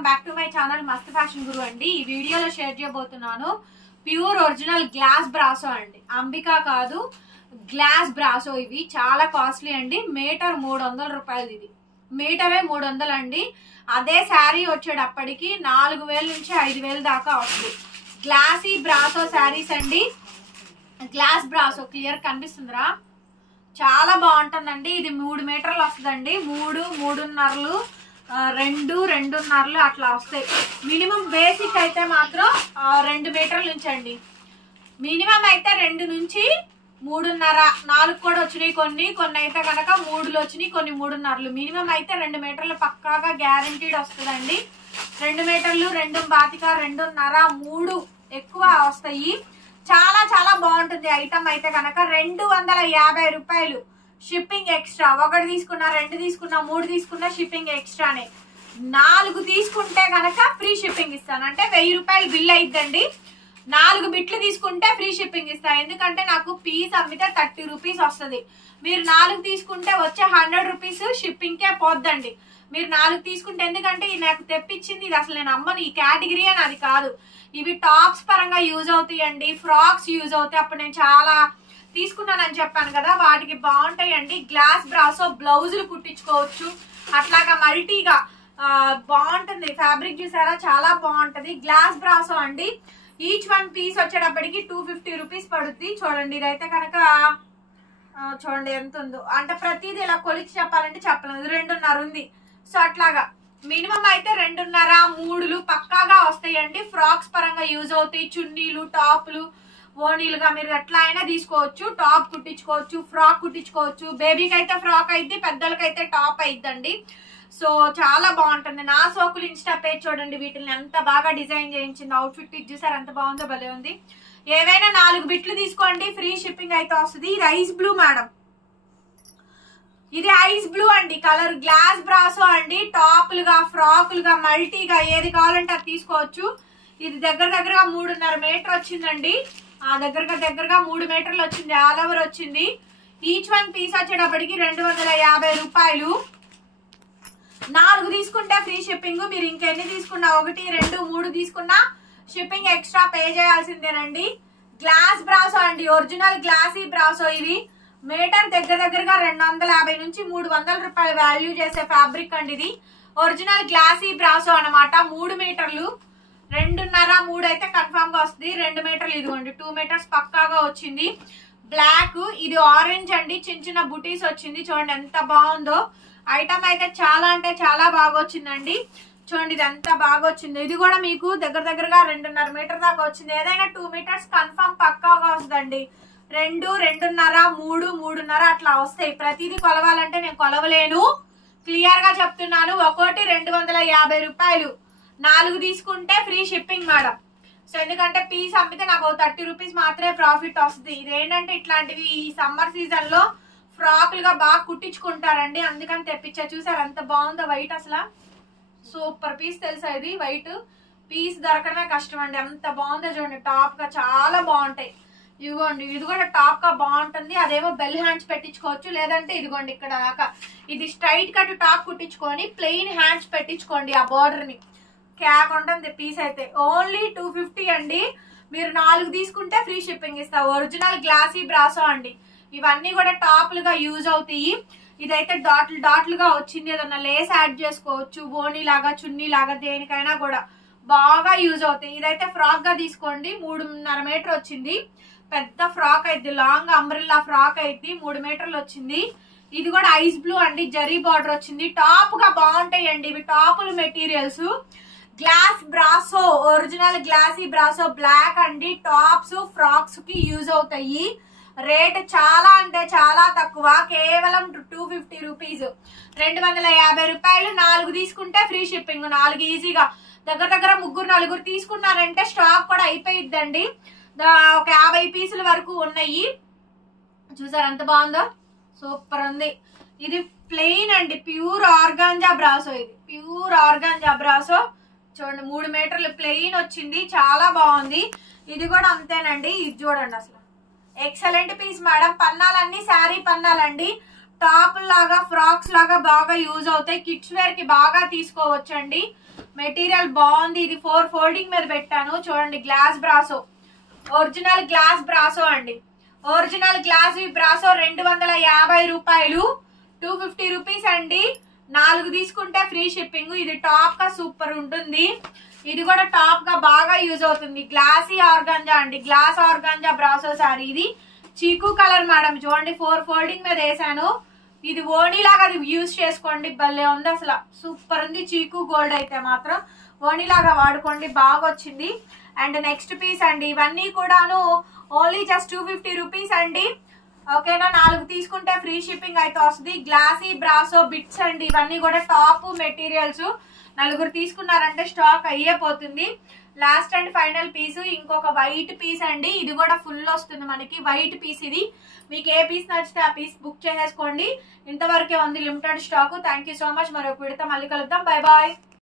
Welcome back to my channel మస్త్ fashion గురు అండి. ఈ వీడియోలో షేర్ చేయబోతున్నాను ప్యూర్ ఒరిజినల్ గ్లాస్ బ్రాసో అండి. అంబికా కాదు, గ్లాస్ బ్రాసో. ఇవి చాలా కాస్ట్లీ అండి. మీటర్ 300 రూపాయలు. ఇది మీటరే 300 అండి. అదే శారీ వచ్చేటప్పటికి 4000 నుంచి 5000 దాకా వస్తుంది. గ్లాసీ బ్రాసో శారీస్ అండి. గ్లాస్ బ్రాసో క్లియర్ కనిపిస్తుందిరా, చాలా బాగుంటుందండి. ఇది 3 మీటర్లు వస్తుందండి. 3, 3.5, 2, 2.5 అట్లా వస్తాయి. మినిమం బేసిక్ అయితే మాత్రం 2 మీటర్ల నుంచి అండి. మినిమం అయితే 2 నుంచి 3.5, 4 కూడా వచ్చినాయి. కొన్ని అయితే కనుక 3 వచ్చినాయి, కొన్ని 3.5. మినిమం అయితే 2 మీటర్లు పక్కాగా గ్యారంటీడ్ వస్తుందండి. 2 మీటర్లు, 2 బాతిక, 2.5, 3 ఎక్కువ వస్తాయి. చాలా చాలా బాగుంటుంది ఐటమ్ అయితే కనుక. 250 రూపాయలు షిప్పింగ్ ఎక్స్ట్రా. 1 తీసుకున్నా, 2 తీసుకున్నా, 3 తీసుకున్నా షిప్పింగ్ ఎక్స్ట్రానే. 4 తీసుకుంటే కనుక ఫ్రీ షిప్పింగ్ ఇస్తాను. అంటే 1000 రూపాయలు బిల్ అయిద్దండి. 4 బిట్లు తీసుకుంటే ఫ్రీ షిప్పింగ్ ఇస్తాను. ఎందుకంటే నాకు పీస్ అమ్మితే 30 రూపీస్ వస్తుంది. మీరు 4 తీసుకుంటే వచ్చే 100 రూపీస్ షిప్పింగ్కే పోద్దండి. మీరు 4 తీసుకుంటే, ఎందుకంటే నాకు తెప్పించింది ఇది అసలు నేను అమ్మను. ఈ కేటగిరీ అని అది కాదు. ఇవి టాప్స్ పరంగా యూజ్ అవుతాయండి, ఫ్రాక్స్ యూజ్ అవుతాయి. అప్పుడు నేను చాలా తీసుకున్నానని చెప్పాను కదా, వాటికి బాగుంటాయండి. గ్లాస్ బ్రాసో బ్లౌజులు కుట్టించుకోవచ్చు. అట్లాగా మల్టీగా బాగుంటుంది. ఫ్యాబ్రిక్ చూసారా, చాలా బాగుంటది. గ్లాస్ బ్రాసో అండి. ఈచ్ 1 పీస్ వచ్చేటప్పటికి 250 రూపీస్ పడుద్ది. చూడండి, ఇదైతే కనుక చూడండి ఎంత ఉందో. అంటే ప్రతిదీ ఇలా కొలిచి చెప్పాలంటే చెప్పలేదు. 2.5 ఉంది. సో అట్లాగా మినిమం అయితే 2.5, 3 పక్కాగా వస్తాయండి. ఫ్రాక్స్ పరంగా యూజ్ అవుతాయి. చున్నీలు, టాప్లు, ఓనీలుగా మీరు ఎట్లా అయినా తీసుకోవచ్చు. టాప్ కుట్టించుకోవచ్చు, ఫ్రాక్ కుట్టించుకోవచ్చు. బేబీకి అయితే ఫ్రాక్ అయింది, పెద్దలకైతే టాప్ అయిద్దండి. సో చాలా బాగుంటుంది. నా సోకులు ఇన్స్టా పేజ్ చూడండి, వీటిని ఎంత బాగా డిజైన్ చేయించింది. అవుట్ఫిట్ ఇది చూసారు ఎంత బాగుందో, భలే ఉంది. ఏవైనా 4 బిట్లు తీసుకోండి, ఫ్రీ షిప్పింగ్ అయితే వస్తుంది. ఇది ఐస్ బ్లూ మేడం, ఇది ఐస్ బ్లూ అండి కలర్. గ్లాస్ బ్రాసో అండి. టాప్లుగా, ఫ్రాకులుగా, మల్టీగా ఏది కావాలంటే అది తీసుకోవచ్చు. ఇది దగ్గరగా 3.5 మీటర్ వచ్చిందండి. దగ్గరగా 3 మీటర్లు వచ్చింది. ఆల్ ఓవర్ వచ్చింది. ఈచ్ 1 పీస్ వచ్చేటప్పటికి 250 రూపాయలు. 4 తీసుకుంటే ఫ్రీ షిప్పింగ్. మీరు ఇంకెన్ని తీసుకున్నా, 1, 2, 3 తీసుకున్నా షిప్పింగ్ ఎక్స్ట్రా పే చేయాల్సిందేనండి. గ్లాస్ బ్రాసో అండి, ఒరిజినల్ గ్లాసీ బ్రాసో. ఇవి మీటర్ దగ్గరగా 250 నుంచి 300 రూపాయలు వాల్యూ చేసే ఫ్యాబ్రిక్ అండి. ఇది ఒరిజినల్ గ్లాసీ బ్రాసో అనమాట. 3 మీటర్లు, 2.5, 3 అయితే కన్ఫామ్ గా వస్తుంది. 2 మీటర్లు ఇదిగోండి, 2 మీటర్స్ పక్కాగా వచ్చింది. బ్లాక్, ఇది ఆరెంజ్ అండి. చిన్న బుటీస్ వచ్చింది. చూడండి ఎంత బాగుందో. ఐటమ్ అయితే చాలా అంటే చాలా బాగా వచ్చిందండి. చూడండి ఇది ఎంత బాగా వచ్చింది. ఇది కూడా మీకు దగ్గరగా 2.5 మీటర్ దాకా వచ్చింది. ఏదైనా 2 మీటర్స్ కన్ఫామ్ పక్కాగా వస్తుందండి. 2, 2.5, 3, 3.5 అట్లా వస్తాయి. ప్రతిదీ కొలవాలంటే నేను కొలవలేను, క్లియర్ గా చెప్తున్నాను. ఒక్కోటి 250 రూపాయలు. 4 తీసుకుంటే ఫ్రీ షిప్పింగ్ మేడం. సో ఎందుకంటే పీస్ అమ్మితే నాకు 30 రూపీస్ మాత్రమే ప్రాఫిట్ వస్తుంది. ఇదేంటంటే ఇట్లాంటివి ఈ సమ్మర్ సీజన్ లో ఫ్రాక్లుగా బాగా కుట్టించుకుంటారండి, అందుకని తెప్పించా. చూసారు ఎంత బాగుందో. వైట్ అసలు సూపర్ పీస్ తెలుసా. ఇది వైట్ పీస్ దొరకడమే కష్టం అండి. ఎంత బాగుందో చూడండి. టాప్ గా చాలా బాగుంటాయి. ఇదిగోండి, ఇది కూడా టాప్ గా బాగుంటుంది. అదేమో బెల్ హ్యాండ్స్ పెట్టించుకోవచ్చు. లేదంటే ఇదిగోండి ఇక్కడ దాకా ఇది స్ట్రైట్ కట్ టాప్ కుట్టించుకొని ప్లెయిన్ హ్యాండ్స్ పెట్టించుకోండి. ఆ బోర్డర్ ని క్యాక్ ఉంటుంది. పీస్ అయితే ఓన్లీ 250 అండి. మీరు 4 తీసుకుంటే ఫ్రీ షిప్పింగ్ ఇస్తా. ఒరిజినల్ గ్లాసీ బ్రాసో అండి. ఇవన్నీ కూడా టాప్లుగా యూజ్ అవుతాయి. ఇదైతే డాట్లుగా వచ్చింది. ఏదన్నా లేస్ యాడ్ చేసుకోవచ్చు. బోనీ లాగా, చున్నీ లాగా, దేనికైనా కూడా బాగా యూజ్ అవుతాయి. ఇదైతే ఫ్రాక్ గా తీసుకోండి. 3.5 మీటర్ వచ్చింది. పెద్ద ఫ్రాక్ అయితే, లాంగ్ అంబ్రెల్లా ఫ్రాక్ అయితే 3 మీటర్లు వచ్చింది. ఇది కూడా ఐస్ బ్లూ అండి. జరీ బార్డర్ వచ్చింది. టాప్ గా బాగుంటాయండి ఇవి. టాపులు materials glass brasso, original glossy brasso black అండి. టాప్స్, ఫ్రాక్స్ కి యూజ్ అవుతాయి. రేట్ చాలా అంటే చాలా తక్కువ, కేవలం 250 రూపీస్. 250 రూపాయలు. 4 తీసుకుంటే ఫ్రీ షిప్పింగ్. 4 ఈజీగా దగ్గర 3, 4 తీసుకున్నారంటే స్టాక్ కూడా అయిపోయిద్దండి. ఒక 50 పీసుల వరకు ఉన్నాయి. చూసారు ఎంత బాగుందో, సూపర్ ఉంది. ఇది ప్లెయిన్ అండి, ప్యూర్ ఆర్గాంజా బ్రాసో. ఇది ప్యూర్ ఆర్గాంజా బ్రాసో. చూడండి 3 మీటర్లు ప్లెయిన్ వచ్చింది. చాలా బాగుంది. ఇది కూడా అంతేనండి. ఇది చూడండి అసలు ఎక్సలెంట్ పీస్ మేడం. పన్నాలన్నీ శారీ పన్నాలండి. టాప్ లాగా, ఫ్రాక్స్ లాగా బాగా యూజ్ అవుతాయి. కిడ్స్ వేర్ కి బాగా తీసుకోవచ్చండి. మెటీరియల్ బాగుంది. ఇది 4 ఫోల్డింగ్ మీద పెట్టాను చూడండి. Glass brasso, original glass brasso అండి. ఒరిజినల్ గ్లాస్ బ్రాసో 250 రూపాయలు, 250 రూపీస్ అండి. 4 తీసుకుంటే ఫ్రీ షిప్పింగ్. ఇది టాప్ గా సూపర్ ఉంటుంది. ఇది కూడా టాప్ గా బాగా యూజ్ అవుతుంది. గ్లాసీ ఆర్గాంజా అండి, గ్లాస్ ఆర్గాంజా బ్రాసో సారీ. ఇది చీకు కలర్ మేడం చూడండి. 4 ఫోల్డింగ్ మీద వేసాను. ఇది ఓణి లాగా అది యూజ్ చేసుకోండి, భలే ఉంది అసలు, సూపర్ ఉంది. చీకు గోల్డ్ అయితే మాత్రం ఓణి లాగా వాడుకోండి, బాగా వచ్చింది. అండ్ నెక్స్ట్ పీస్ అండి. ఇవన్నీ కూడాను ఓన్లీ జస్ట్ 250 రూపీస్ అండి. ఓకేనా, 4 తీసుకుంటే ఫ్రీ షిప్పింగ్ అయితే వస్తుంది. గ్లాసీ బ్రాసో బిట్స్ అండి. ఇవన్నీ కూడా టాప్ మెటీరియల్స్. 4 తీసుకున్నారంటే స్టాక్ అయ్యేపోతుంది. లాస్ట్ అండ్ ఫైనల్ పీస్ ఇంకొక వైట్ పీస్ అండి. ఇది కూడా ఫుల్ వస్తుంది మనకి వైట్ పీస్. ఇది మీకు ఏ పీస్ నచ్చితే ఆ పీస్ బుక్ చేసేసుకోండి. ఇంతవరకే ఉంది limited stock. Thank you so much. మరొక వీడియోతో మళ్ళీ కలుద్దాం. Bye bye.